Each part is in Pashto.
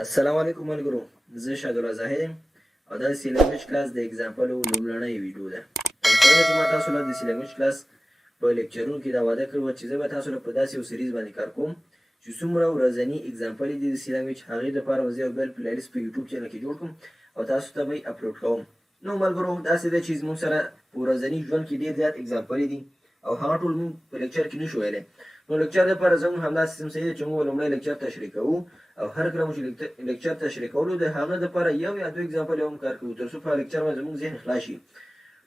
السلام علیکم ملګرو، زه شادولا زاهد یم او دا د سی لینګویج کلاس د اگزامپل لومړنۍ ویډیو ده. کله چې ما تاسو له د سی لینګویج کلاس په لیکچرونو کې دا وعده کړې وه چې زه به تاسو له په داسې یو سریز باندې کار کوم چې څومره ورځني اگزامپل دي د سی لینګویج هغې دپاره به زه یو بل پلیلیست په یوټیوب چینل کې جوړ کړم او تاسو ته به یې اپلوډ کوم. نو ملګرو داسې ده چې زموږ سره په ورځني ژوند کې ډېر زیات اگزامپل دي او هغه ټول موږ په لیکچر کې نشو ویلی. نو لیکچر دپاره زموږ همدا سیستم صحیح ده چې موږ لومړی لیکچر تشریح کوو او هر کله مو چې لیکچر تشریح کولو د هغه دپاره یو یا دوه اگزامپل یې هم کار کوو تر څو په لیکچر باندې زموږ ذهن خلاص شي.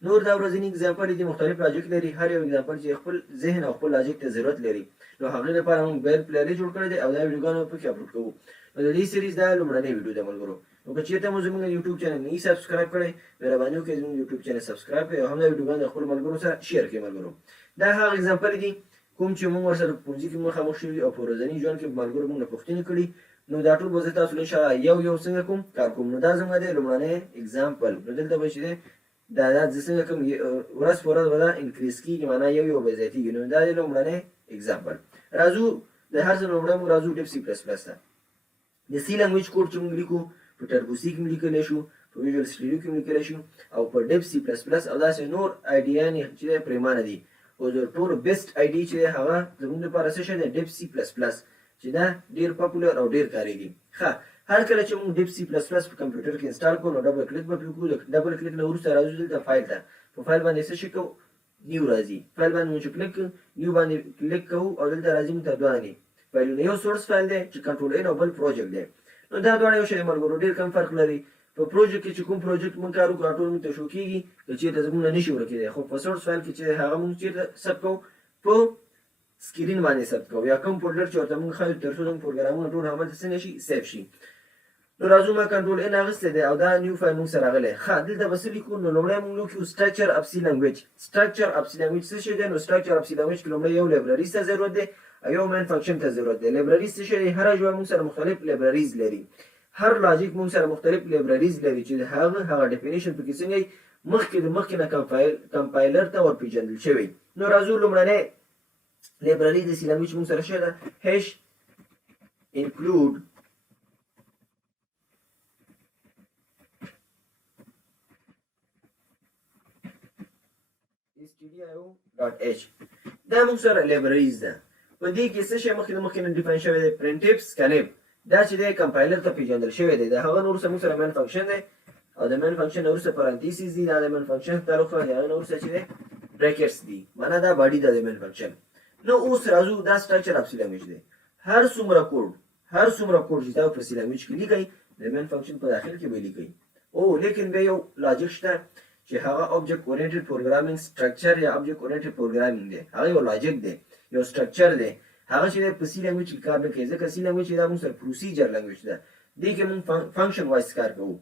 نور دا ورځني اگزامپل دي مختلف لاجیک لري، هر یو اگزامپل چې خپل ذهن او خپل لاجیک ته ضرورت لري نو هغې لپاره موږ بل پلیلیست جوړ کړی دی او دا ویډیوګانې پکې اپلوډ کوو. نو د دې سریز دا لومړنۍ ویډیو ده ملګرو. نو که چېرته مو زموږ یوټیوب چینل نه سبسکرایب کړی مهرباني وکړئ زموږ یوټیوب چینل سبسکرایب کړئ او همدا ویډیوګانې د خپلو ملګرو سره شیر کړئ. ملګرو دا هغه اگزامپل دي کوم چې موږ ورسره په ښوونځي کې مخامخ شوي او په ورځني ژوند کې ملګرو موږ نه پوښتنې کړي. نو دا ټول به زه تاسو له انشاءالله یو یو څنګه کوم کار کوم. نو دا زما دی لومړنی اگزامپل. نو دلته به چې دی دا زه څنګه کوم ورځ په ورځ به دا انکریز کېږي، معنا یو یو به زیاتېږي. نو دا دی لومړنی اگزامپل. راځو د هر څه لومړی موږ راځو ډیپ سی پلس پلس ته. د سی لینګویج کوډ چې موږ لیکو په ټربوسي کې هم لیکلی شو، په ویژوال سټوډیو کې هم لیکلی شو او په ډیپ سی پلس پلس او داسې نور آیډیانې چې دی پرېمانه دي. او د ټولو بیسټ آیډي چې دی هغه زموږ لپاره څه شی دی؟ ډیپ سی پلس پلس چې دا ډېر پاپولر او ډېر کارېږي. ښه هر کله چې موږ ډیپ سی پلس پلس په کمپیوټر کې انسټال کړو نو ډبل کلیک به پرې وکړو. د ډبل کلیک نه وروسته راځو دلته فایل ته. په فایل باندې څه شي کوو؟ نیو راځي. فایل باندې مو چې کلیک کړو نیو باندې کلیک کوو او دلته راځي موږ ته دوه دانې فایلونه، یو سورس فایل دی چې کنټرول ان او بل پروجیکټ دی. نو دا دواړه یو شی دی ملګرو، ډېر کم فرق لري. په پروجیکټ کې چې کوم پروجیکټ موږ کار وکړو ټول موږ ته شو کېږي که چېرته زموږ نه نشي ورکېدی، خو په سورس فایل کې چې هغه موږ چېرته ثبت کوو په سکرین باندې ثبت کوو یا کوم فولډر چې ورته موږ ښایو تر څو زموږ پروګرامونه ټول هملته څنګه شي؟ سیف شي. نو راځو ما کنټرول ان اخیستی دی او دا نیو فایل موږ سره راغلی. ښه دلته به څه لیکو؟ نو لومړی موږ لیکو سټرکچر اف سی لینګویج. سټرکچر اف سی لینګویج څه شی دی؟ نو سټرکچر اف سی لینګویج کې لومړی یو لایبرري ته ضرورت دی او یو مین فنکشن ته ضرورت دی. لایبرري څه شی دی؟ هره ژبه موږ سره مختلف لایبرریز لري، هر لاجیک موږ سره مختلف لایبرریز لري چې هغه ډیفینیشن پکې څنګه وي مخکې نه کمپایلر ته ورپېژندل شوی. نو راځو لومړنی لایبرري د سی لینګویج موږ سره څه ده؟ هش include stdio.h. دا موږ سره لایبرریز ده. په دې کې څه شی مخکې نه ډیفاین شوی دی؟ پرنټیف سکنیف. دا چې دی کمپایلر ته پیژندل شوی دی. د هغه نه وروسته موږ سره مین فنکشن دی او د مین فنکشن نه وروسته پرانتیسیز دي. دا د مین فنکشن تعلق دی. د هغه نه وروسته چې دی بریکټس دي، معنا دا باډي ده د مین فنکشن. نو اوس راځو دا سټرکچر اف سی لینګویج دی. هر څومره کوډ چې تاسو په سی لینګویج کې لیکئ د مین فنکشن په داخل کې به لیکئ. او لیکن بیا یو لاجیک شته چې هغه اوبجیکټ اورینټډ پروګرامینګ سټرکچر یا اوبجیکټ اورینټډ پروګرامینګ دی. هغه یو لاجیک دی، یو سټرکچر دی. هغه چې په سی لینګویج کې کار نه کوي ځکه سی لینګویج دا موږ سره پروسیجر لینګویج ده. دې کې موږ فنکشن وایس کار کوو.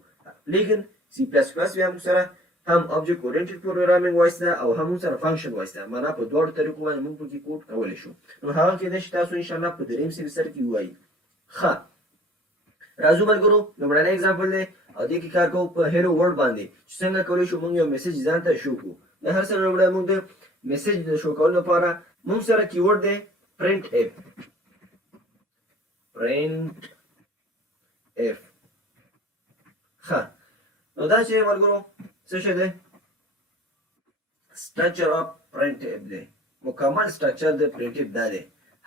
لیکن سی پلس پلس بیا موږ سره هم اوبجیکټ اورینټډ پروګرامینګ وایس ده او هم موږ سره فنکشن وایس ده. معنا په دواړو طریقو باندې موږ پکې کوډ کولی شو. نو هغه کېدای شي تاسو انشاءالله په دریم سیمستر کې ووایي. ښه راځو ملګرو لومړنی اگزامپل دی او دې کې کار کوو په هیلو ورلډ باندې چې څنګه کولی شو موږ یو میسج ځان ته شو کړو. د هر څه لومړی موږ د میسج د شو کولو لپاره موږ سره کیورډ دی پرنټ اف. ښه نو دا چې ملګرو څه شی دی؟ سټرکچر اف پرنټ اف دی. مکمل سټرکچر د پرنټ اف دا دی.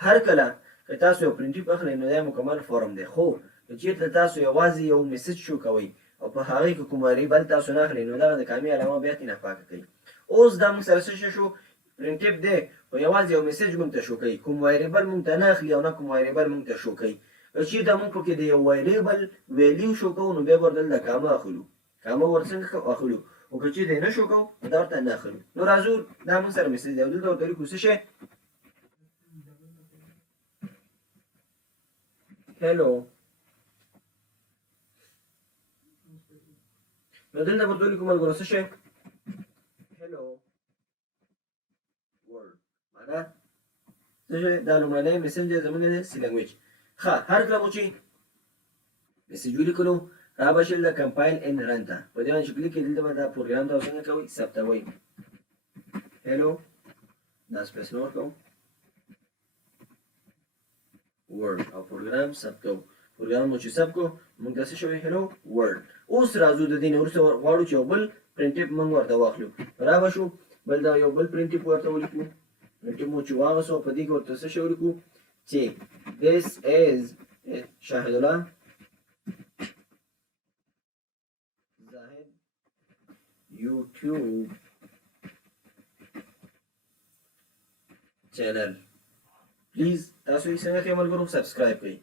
هر کله که تاسو یو پرنټ اف اخلئ نو دا مکمل فارم دی. خو که چېرته تاسو یوازې یو میسج شو کوئ او په هغې کې کوم ویریبل تاسو نه اخلئ نو دغه د کامې علامه بیا ترې ناپاکه کوي. اوس دا موږ سره څه شی شو؟ پرنټ اف دی خو یوازې یو میسج موږ ته شو کوي، کوم ویریبل موږ ته نه اخلي او نه کوم ویریبل موږ ته شو کوي. که چېرته موږ پکې د یو ویریبل ویلیو شو کوو نو بیا به ورته کامه اخلو، کامه ورڅنګه اخلو. او که چېرته یې نه شو کوو نو دا ورته نه اخلو. نو راځو دا موږ سره میسج دی او دلته ورته لیکو څه شی؟ هیلو. نو دلته ورته لیکو ملګرو څه شی؟ هیلو ورلډ. معنا څه شی؟ دا لومړنی میسج دی زموږ د سی لینګویج. ښه هر کله مو چې میسج ولیکلو را به شئ د کمپایل ان رن ته. په دې باندې چې کلیک کړئ دلته به دا پروګرام ته څنګه کوئ؟ ثبتوئ. هیلو دا سپیس نه ورکوم ورډ او پروګرام ثبتوو. پروګرام مو چې سب کو موږ ته څه شوی هلو ورلد. اوس راځو د دې نه وروسته غواړو چې یو بل پرنټیپ موږ ورته واخلو. راغه شو بل دا یو بل پرنټیپ ورته ولیکو. پرنټیپ مو چې واغسو په دې کې ورته څه شی ولیکو چې this is شاهد الله زاهد YouTube چینل. پلیز تاسو یې څنګه کې ملګرو سبسکرایب کړئ.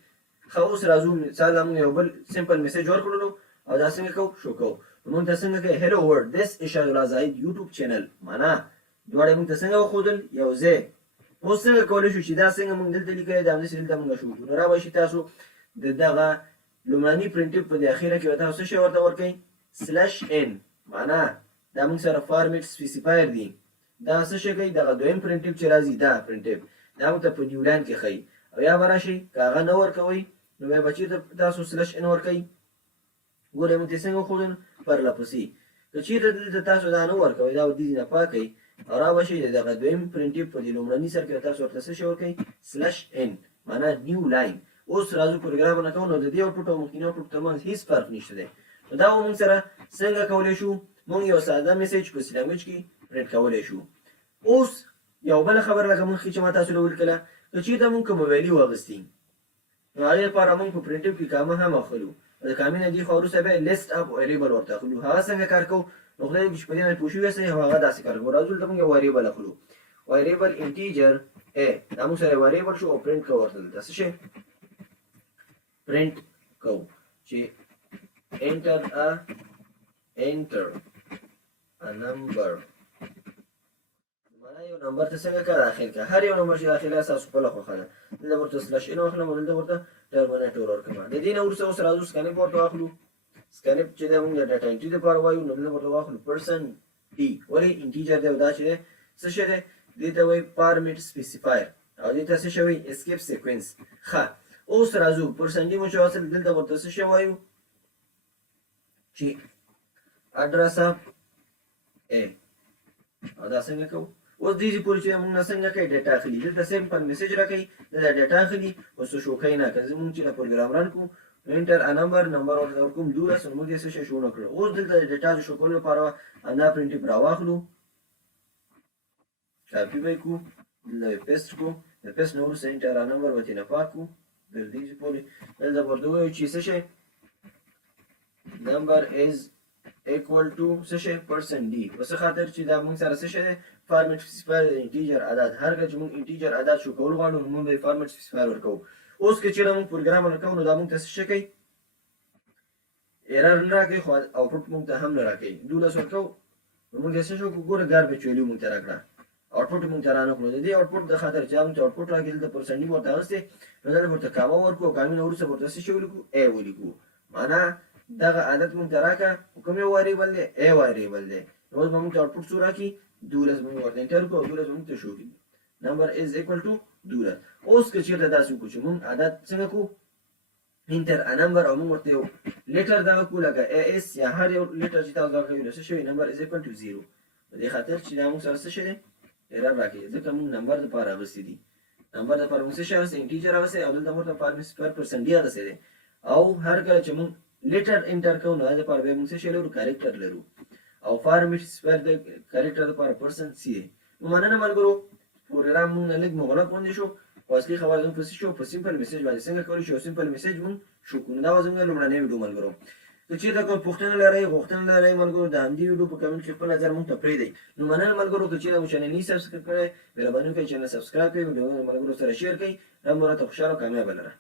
خو اوس راځو مثال موږ یو بل سمپل میسج ورکړلو او دا څنګه کو شو کو موږ ته څنګه کې هلو ورلد this is شاهد الله زاهد YouTube چینل معنا دواړه موږ ته څنګه وښودل یو ځای. اوس څنګه کولی شو چې دا څنګه موږ دلته لیکلی دا همداسې دلته موږ شو نو رابشي تاسو د دغه لومړني پرنټیپ په د اخیره کې به تاسو څه شی ورته ورکوئ /n معنا دا موږ سره فارمیټ سپیسیفایر دی. دا څه شی کوي دغه دویم پرنټیپ چې راځي دا پرنټیپ دا موږ ته په نیو لاین کې ښیي او یا به راشئ که هغه نه ورکوئ نو بیا به چېرته تاسو /n ورکوئ. ګورئ موږ ته یې څنګه وښودل پرله پسې. که چېرته دلته تاسو دا نه ورکوئ دا دې نه پاکئ او رابشئ د دغه دویم پرنټیپ په دې لومړني سر کې تاسو ورته څه شی ورکوئ /n معنا نیو لاین. اوس راځو پروګرامونه کوو نو د دې آوټپوټ او مخکیني آوټپوټ ترمنځ هېڅ فرق نشته دی. نو دا موږ سره څنګه کولی شو موږ یو ساده میسج په سی لنګویج کې پرنټ کولی شو. اوس یو بله خبره لکه مخکې چې ما تاسو له ولیکله که چېرته موږ کومه ویلي واخیستي نو هغې لپاره موږ په پرنټیپ کې کامه هم اخلو. د کامې نه دېخوا وروسته بیا لیست اپ ویریبل ورته اخلو. هغه څنګه کار کوو نو خدای دې چې په دې باندې پوه شوي یاستئ او هغه داسې کار کوو. راځو دلته موږ یو ویریبل اخلو. ویریبل انټیجر دا موږ سره ویریبل شو او پرنټ کوو ورته دلته څه شی پرنټ کوو چې enter a number معنا یو نمبر ته څنګه کار داخل کړه. هر یو نمبر چې داخله اساس خپله خوښه ده. دلته ورته /n واخلم او دلته ورته ټرمینیټور ورکړم. د دې نه وروسته اوس راځو سکانپ ورته واخلو. سکانپ چې دی موږ د ډاټا انټري دپاره وایو نو دلته ورته واخلو %d ولې انټیجر دی او دا چې دی څه شی دی دې ته وایي فارمیټ سپیسیفایر او دې ته څه شی وایي اسکیپ سیکوینس. ښه اوس راځو %d مو چې واصل دلته ورته څه شی وایو چې اډرس اف ا او دا څنګه کوو. اوس دې پورې چې موږ څنګه کوي ډیټا اخلي دلته سمپل میسج راکوي دا ډیټا اخلي اوس شو کوي نه که زموږ چې پروګرام رن کوو انټر ا نمبر ورته ورکوم 12 نو موږ یې څه شی شو نه کړو. اوس دلته د ډیټا شو کولو لپاره دا پرنټیپ راواخلو کاپي به یې کړو دلته پیسټ کړو د پیسټ نه وروسته انټر ا نمبر به ترېنه پاک کړو تر دې پورې دلته ورته ووایو چې څه شی number is equal to څه شی %d په څه خاطر چې دا موږ سره څه شی دی فارمیټ سپیسیفایر انټیجر عدد. هر کله چې موږ انټیجر عدد شو کول غواړو نو موږ به یې فارمیټ سپیسیفایر ورکوو. اوس که چېرته موږ پروګرام ورکوو نو دا موږ ته څه شی کوي ایرر نه راکوي خو آوټپوټ موږ ته هم نه راکوي. 12 ورکوو نو موږ یې څه شو کړو ګوره ګاربیج ویلیو موږ ته راکړه آوټپوټ موږ ته رانه کړو. د دې آوټپوټ د خاطر چې موږ ته آوټپوټ راکړي دلته %d ورته اخیستی نو دلته ورته کامه ورکړو او کامې نه وروسته ورته څه شی ولیکو ا ولیکو معنا دغه عادت موږ ته راکړه کوم یو ویریبل دی ا ویریبل دی. اوس به موږ ته آوټپوټ څو راکړي 12 موږ ورته انټر کړو 12 موږ ته شو کړي نمبر از اکول ټو 12. اوس که چېرته داسې وکړو چې موږ عادت څنګه کړو انټر ا نمبر او موږ ورته یو لیټر دغه کړو لکه ا اس یا هر یو لیټر چې تاسو دغه کوئ نو څه شوي نمبر از اکول ټو 0 په دې خاطر چې دا موږ سره څه شی دی ایرر راکوي ځکه موږ نمبر دپاره اخیستی دي. نمبر دپاره موږ څه شی اخیستی انټیجر اخیستی او دلته موږ ته فارمیټ %d اخیستی دی او هر کله چې موږ لیټر انټر کوو نو هغې لپاره بیا موږ څه شی لرو کریکټر لرو او فارمیټ سپیسیفایر د کریکټر دپاره %c دی. نو مننه ملګرو پروګرام موږ نه لږ مغلق غوندې شو خو اصلي خبره زموږ په څه شو په سمپل میسج باندې څنګه کولی شو سمپل میسج موږ شو کړو. نو دا به زموږ لومړنی ویډیو ملګرو. که چېرته کوم پوښتنه لرئ غوښتنه لرئ ملګرو د همدې ویډیو په کمنټ کې خپل نظر موږ ته پرېږدئ. نو مننه ملګرو که چېرته مو چینل نه سبسکرایب کړی مهرباني وکړئ چینل سبسکرایب کړئ ویډیوونه ملګرو سره شیر کړئ. رب مو راته خوشحاله او کامیابه لره.